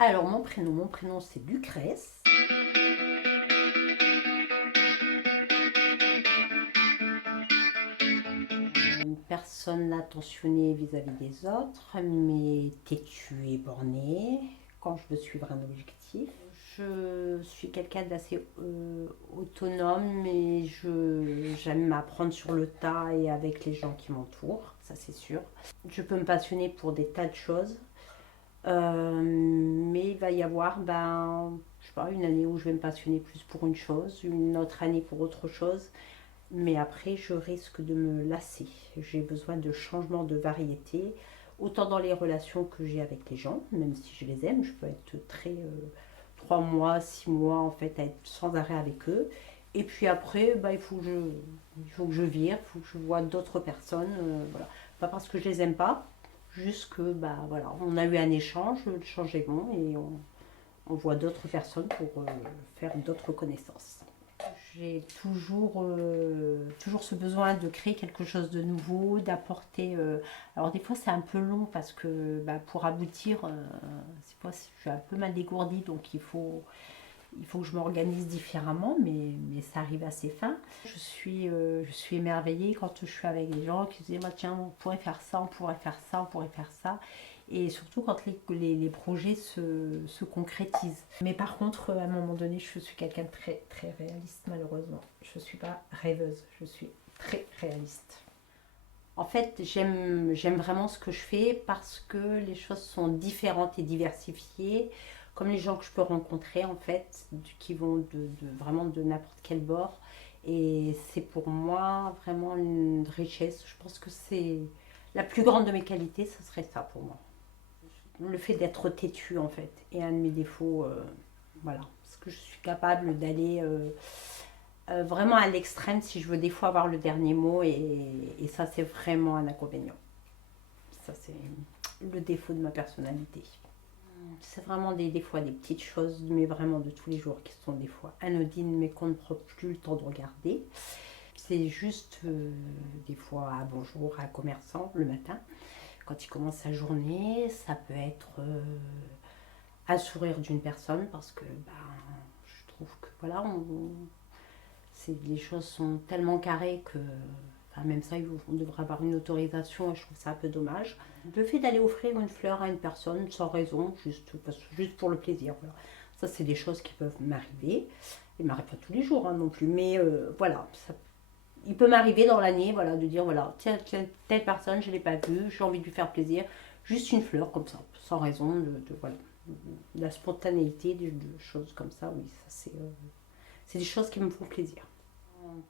Alors mon prénom c'est Lucrèce. Une personne attentionnée vis-à-vis des autres, mais têtue et bornée quand je veux suivre un objectif. Je suis quelqu'un d'assez autonome, mais j'aime apprendre sur le tas et avec les gens qui m'entourent, ça c'est sûr. Je peux me passionner pour des tas de choses, mais il va y avoir, je sais pas, une année où je vais me passionner plus pour une chose, une autre année pour autre chose. Mais après, je risque de me lasser. J'ai besoin de changement, de variété, autant dans les relations que j'ai avec les gens, même si je les aime, je peux être très 3 mois, 6 mois en fait à être sans arrêt avec eux. Et puis après, il faut que je vire, il faut que je vois d'autres personnes. Voilà. Pas parce que je les aime pas, juste que voilà, on a eu un échange, l'échange est bon et on voit d'autres personnes pour faire d'autres connaissances. J'ai toujours ce besoin de créer quelque chose de nouveau, d'apporter. Alors des fois c'est un peu long parce que pour aboutir, je suis un peu mal dégourdie, donc il faut que je m'organise différemment, mais ça arrive assez fin. Je suis émerveillée quand je suis avec des gens qui se disent bah, tiens, on pourrait faire ça, on pourrait faire ça, on pourrait faire ça. Et surtout quand les projets se concrétisent. Mais par contre, à un moment donné, je suis quelqu'un de très, très réaliste, malheureusement. Je ne suis pas rêveuse, je suis très réaliste. En fait, j'aime vraiment ce que je fais parce que les choses sont différentes et diversifiées, comme les gens que je peux rencontrer en fait, qui vont vraiment de n'importe quel bord. Et c'est pour moi vraiment une richesse. Je pense que c'est la plus grande de mes qualités, ce serait ça pour moi. Le fait d'être têtu en fait, et un de mes défauts, voilà. Parce que je suis capable d'aller vraiment à l'extrême si je veux des fois avoir le dernier mot, et ça c'est vraiment un inconvénient. Ça c'est le défaut de ma personnalité. C'est vraiment des fois des petites choses, mais vraiment de tous les jours, qui sont des fois anodines, mais qu'on ne prend plus le temps de regarder. C'est juste des fois un bonjour à un commerçant le matin, quand il commence sa journée. Ça peut être un sourire d'une personne, parce que je trouve que voilà, les choses sont tellement carrées que même ça, on devrait avoir une autorisation, et je trouve ça un peu dommage. Le fait d'aller offrir une fleur à une personne sans raison, juste pour le plaisir, voilà. Ça, c'est des choses qui peuvent m'arriver. Il ne m'arrive pas tous les jours, hein, non plus, mais voilà, il peut m'arriver dans l'année, voilà, de dire voilà, tiens, telle personne, je ne l'ai pas vue, j'ai envie de lui faire plaisir, juste une fleur comme ça, sans raison, voilà, de la spontanéité, de choses comme ça, oui, ça c'est des choses qui me font plaisir.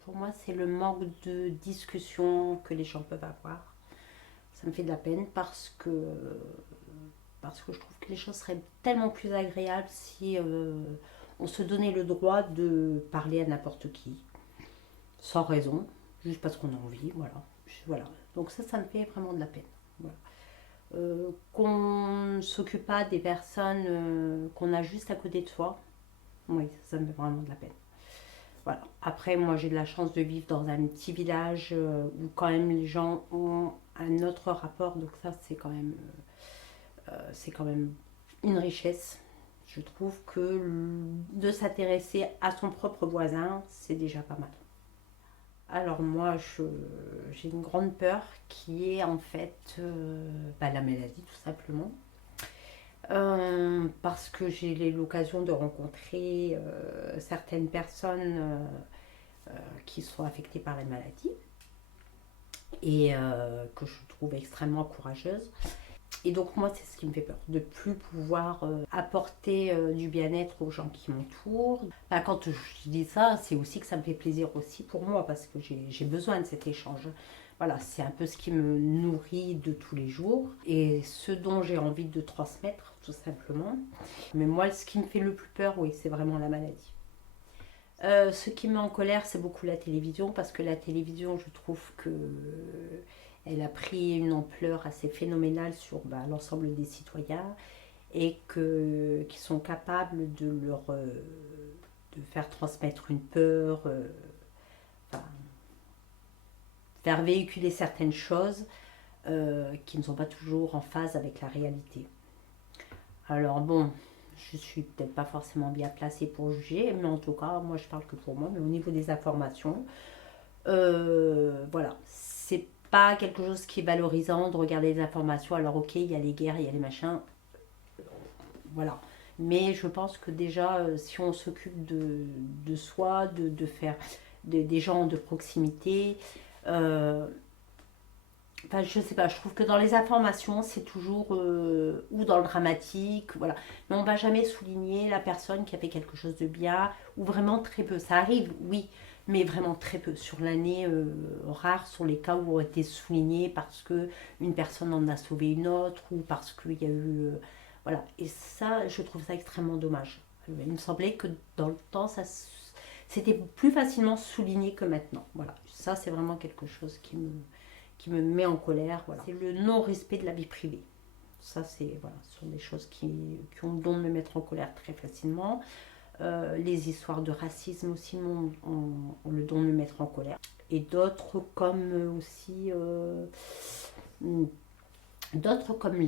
Pour moi, c'est le manque de discussion que les gens peuvent avoir. Ça me fait de la peine parce que je trouve que les choses seraient tellement plus agréables si on se donnait le droit de parler à n'importe qui, sans raison, juste parce qu'on a envie, voilà. Voilà. Donc ça me fait vraiment de la peine. Voilà. Qu'on ne s'occupe pas des personnes qu'on a juste à côté de soi, oui, ça me fait vraiment de la peine. Voilà. Après, moi, j'ai de la chance de vivre dans un petit village où quand même les gens ont un autre rapport, donc ça, c'est quand même une richesse. Je trouve que de s'intéresser à son propre voisin, c'est déjà pas mal. Alors moi, j'ai une grande peur qui est en fait la maladie, tout simplement. Parce que j'ai eu l'occasion de rencontrer certaines personnes qui sont affectées par la maladie, et que je trouve extrêmement courageuse. Et donc moi, c'est ce qui me fait peur, de plus pouvoir apporter du bien-être aux gens qui m'entourent. Quand je dis ça, c'est aussi que ça me fait plaisir aussi pour moi, parce que j'ai besoin de cet échange. Voilà, c'est un peu ce qui me nourrit de tous les jours, et ce dont j'ai envie de transmettre, tout simplement. Mais moi, ce qui me fait le plus peur, oui, c'est vraiment la maladie. Ce qui me met en colère, c'est beaucoup la télévision, parce que la télévision, je trouve que elle a pris une ampleur assez phénoménale sur l'ensemble des citoyens, et qui sont capables de faire transmettre une peur, enfin, faire véhiculer certaines choses qui ne sont pas toujours en phase avec la réalité. Alors bon, Je suis peut-être pas forcément bien placée pour juger, mais en tout cas, moi je parle que pour moi, mais au niveau des informations, voilà, c'est pas quelque chose qui est valorisant de regarder les informations. Alors ok, il y a les guerres, il y a les machins, voilà. Mais je pense que déjà, si on s'occupe de soi, de faire des gens de proximité, euh, enfin, je sais pas, je trouve que dans les informations, c'est toujours, ou dans le dramatique, voilà. Mais on va jamais souligner la personne qui a fait quelque chose de bien, ou vraiment très peu. Ça arrive, oui, mais vraiment très peu. Sur l'année, rares sont les cas où ont été soulignés parce que une personne en a sauvé une autre, ou parce qu'il y a eu... voilà. Et ça, je trouve ça extrêmement dommage. Il me semblait que dans le temps, c'était plus facilement souligné que maintenant. Voilà. Ça, c'est vraiment quelque chose qui me met en colère. Voilà. C'est le non-respect de la vie privée. Ça, c'est voilà, ce sont des choses qui ont le don de me mettre en colère très facilement. Les histoires de racisme aussi ont le don de me mettre en colère. Et d'autres comme aussi... d'autres comme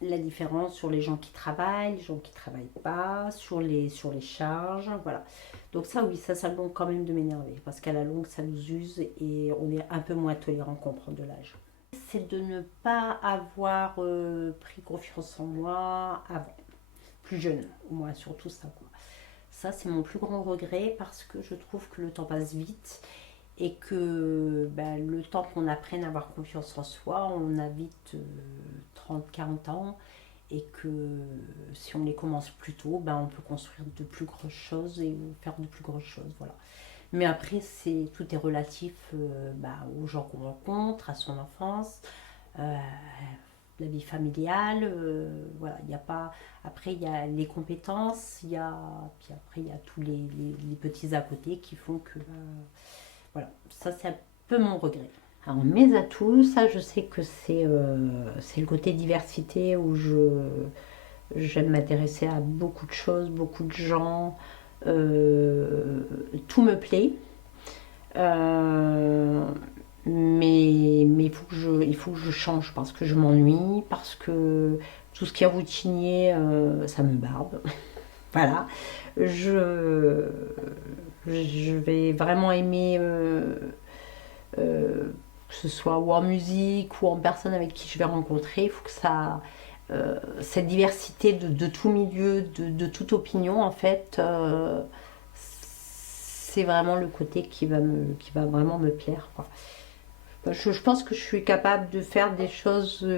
la différence sur les gens qui travaillent, les gens qui ne travaillent pas, sur les charges, voilà. Donc ça, oui, ça a le don quand même de m'énerver, parce qu'à la longue, ça nous use et on est un peu moins tolérant qu'on prend de l'âge. C'est de ne pas avoir pris confiance en moi avant, plus jeune, au moins, surtout ça, quoi. Ça, c'est mon plus grand regret, parce que je trouve que le temps passe vite et que ben, le temps qu'on apprenne à avoir confiance en soi, on a vite 30-40 ans, et que si on les commence plus tôt, ben, on peut construire de plus grosses choses et faire de plus grosses choses. Voilà. Mais après, tout est relatif ben, aux gens qu'on rencontre, à son enfance, la vie familiale. Voilà, il n'y a pas. Après, il y a les compétences, puis après, il y a tous les petits à côté qui font que. Voilà, ça c'est un peu mon regret. Alors mes atouts, ça je sais que c'est le côté diversité où j'aime m'intéresser à beaucoup de choses, beaucoup de gens, tout me plaît. Mais il faut que je change parce que je m'ennuie, parce que tout ce qui est routinier, ça me barbe. Voilà, je, je vais vraiment aimer que ce soit ou en musique ou en personne avec qui je vais rencontrer. Il faut que ça, cette diversité de tout milieu, de toute opinion, en fait, c'est vraiment le côté qui va vraiment me plaire, quoi. Je pense que je suis capable de faire des choses,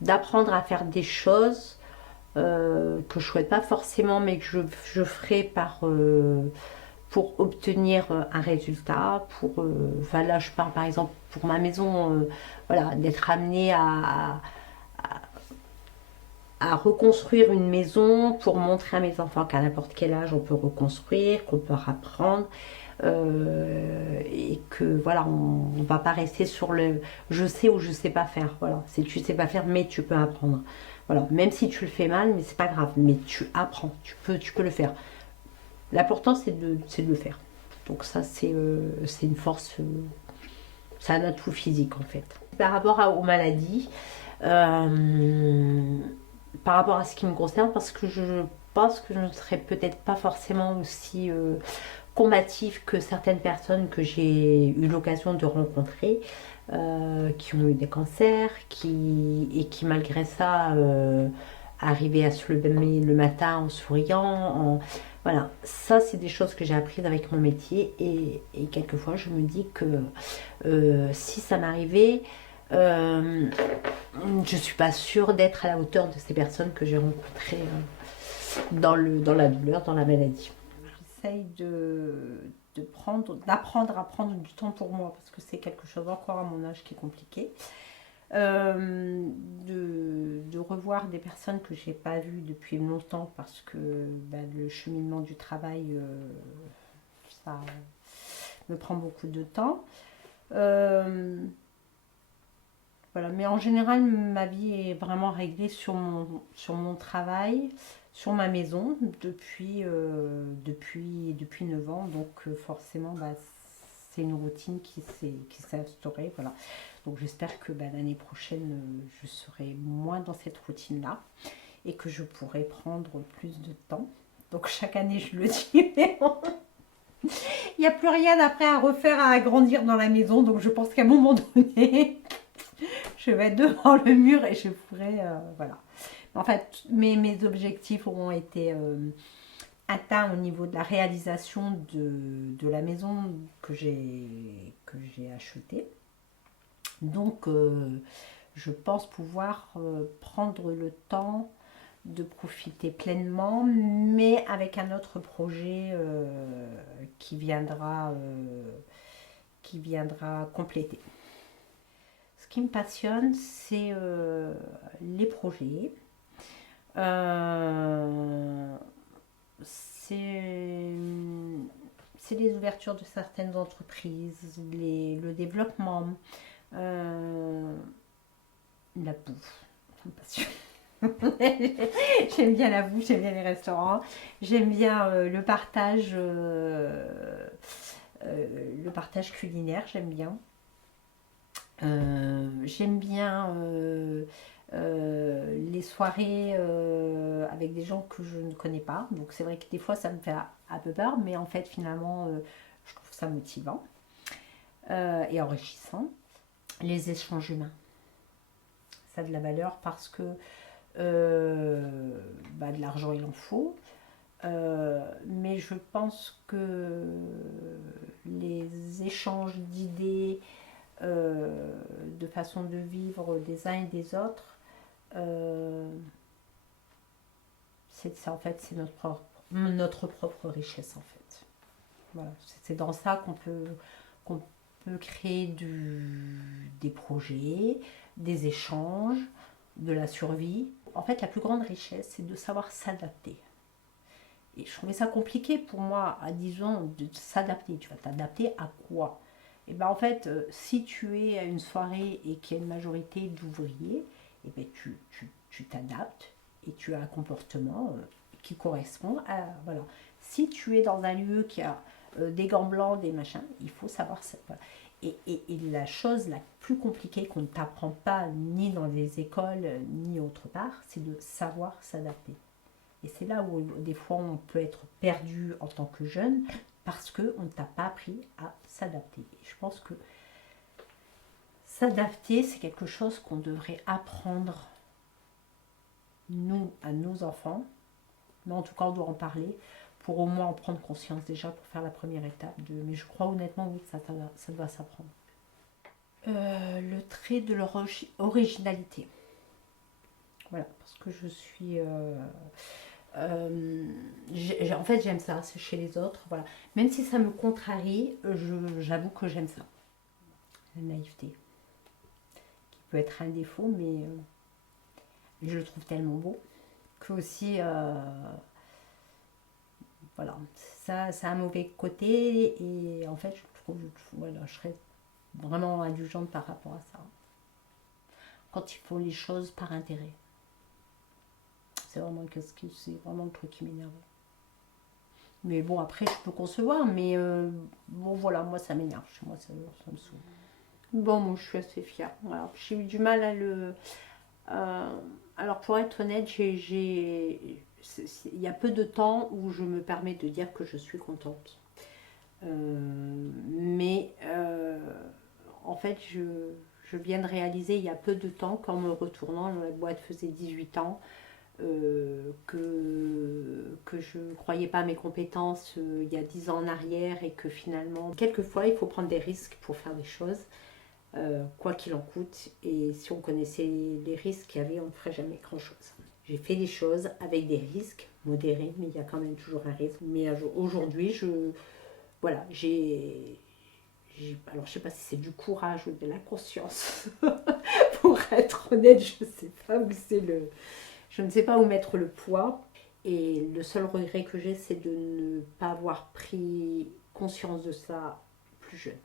d'apprendre à faire des choses que je souhaite pas forcément, mais que je ferai pour obtenir un résultat. Enfin là, je parle par exemple pour ma maison, voilà, d'être amenée à reconstruire une maison pour montrer à mes enfants qu'à n'importe quel âge on peut reconstruire, qu'on peut apprendre. Et que voilà, on ne va pas rester sur le je sais ou je sais pas faire. Voilà, c'est tu sais pas faire, mais tu peux apprendre. Voilà, même si tu le fais mal, mais c'est pas grave, mais tu apprends, tu peux le faire. L'important c'est de le faire. Donc ça c'est une force, c'est un atout physique en fait. Par rapport aux maladies, euh, par rapport à ce qui me concerne, parce que je pense que je ne serais peut-être pas forcément aussi combative que certaines personnes que j'ai eu l'occasion de rencontrer, qui ont eu des cancers, et qui malgré ça arrivaient à se lever le matin en souriant. Voilà, ça c'est des choses que j'ai apprises avec mon métier, et quelquefois je me dis que si ça m'arrivait, je suis pas sûre d'être à la hauteur de ces personnes que j'ai rencontrées dans la douleur, dans la maladie. J'essaye d'apprendre à prendre du temps pour moi, parce que c'est quelque chose encore à mon âge qui est compliqué. De revoir des personnes que j'ai pas vues depuis longtemps, parce que ben, le cheminement du travail, ça me prend beaucoup de temps. Voilà, mais en général, ma vie est vraiment réglée sur mon travail, sur ma maison depuis 9 ans. Donc forcément, bah, c'est une routine qui s'est instaurée. Voilà. Donc j'espère que bah, l'année prochaine, je serai moins dans cette routine-là. et que je pourrais prendre plus de temps. Donc chaque année je le dis, mais bon, il n'y a plus rien après à refaire, à agrandir dans la maison. Donc je pense qu'à un moment donné, je vais être devant le mur et je pourrais, voilà. En fait, mes objectifs auront été atteint au niveau de la réalisation de la maison que j'ai achetée. Donc, je pense pouvoir prendre le temps de profiter pleinement, mais avec un autre projet qui viendra compléter. Ce qui me passionne, c'est les projets. C'est les ouvertures de certaines entreprises, le développement, la bouffe, ça me passionne. J'aime bien la bouffe, j'aime bien les restaurants, j'aime bien le partage culinaire, j'aime bien. J'aime bien les soirées avec des gens que je ne connais pas. Donc c'est vrai que des fois ça me fait un peu peur, mais en fait finalement je trouve ça motivant et enrichissant. Les échanges humains, ça a de la valeur parce que de l'argent il en faut. Mais je pense que les échanges d'idées, de façon de vivre des uns et des autres, c'est ça en fait, c'est notre propre richesse en fait. Voilà, c'est dans ça qu'on peut créer des projets, des échanges, de la survie. En fait, la plus grande richesse, c'est de savoir s'adapter. Et je trouvais ça compliqué pour moi à 10 ans de s'adapter. Tu vas t'adapter à quoi? Et ben en fait, si tu es à une soirée et qu'il y a une majorité d'ouvriers, et ben tu t'adaptes et tu as un comportement qui correspond à... Voilà. Si tu es dans un lieu qui a des gants blancs, des machins, il faut savoir ça. Voilà. Et la chose la plus compliquée qu'on ne t'apprend pas ni dans les écoles ni autre part, c'est de savoir s'adapter. Et c'est là où des fois on peut être perdu en tant que jeune parce qu'on ne t'a pas appris à s'adapter. Et je pense que s'adapter, c'est quelque chose qu'on devrait apprendre, nous, à nos enfants. Mais en tout cas, on doit en parler pour au moins en prendre conscience déjà pour faire la première étape. Mais je crois honnêtement, oui, ça doit s'apprendre. Le trait de leur originalité. Voilà, parce que je suis... en fait, j'aime ça, c'est chez les autres. Voilà. Même si ça me contrarie, j'avoue que j'aime ça. La naïveté. Qui peut être un défaut, mais je le trouve tellement beau. Que aussi, voilà, ça a un mauvais côté. Et en fait, voilà, je serais vraiment indulgente par rapport à ça. Quand ils font les choses par intérêt. C'est vraiment le truc qui m'énerve. Mais bon, après, je peux concevoir, mais bon, voilà, moi, ça m'énerve. Moi, ça me saoule. Bon, moi, je suis assez fière. Voilà. J'ai eu du mal à le... alors, pour être honnête, il y a peu de temps où je me permets de dire que je suis contente. Mais, en fait, je viens de réaliser il y a peu de temps, qu'en me retournant, la boîte faisait 18 ans, que je ne croyais pas à mes compétences il y a 10 ans en arrière et que finalement, quelquefois, il faut prendre des risques pour faire des choses, quoi qu'il en coûte. Et si on connaissait les risques qu'il y avait, on ne ferait jamais grand-chose. J'ai fait des choses avec des risques modérés, mais il y a quand même toujours un risque. Mais aujourd'hui, voilà, alors je ne sais pas si c'est du courage ou de la conscience. Pour être honnête, je ne sais pas où je ne sais pas où mettre le poids. Et le seul regret que j'ai, c'est de ne pas avoir pris conscience de ça plus jeune.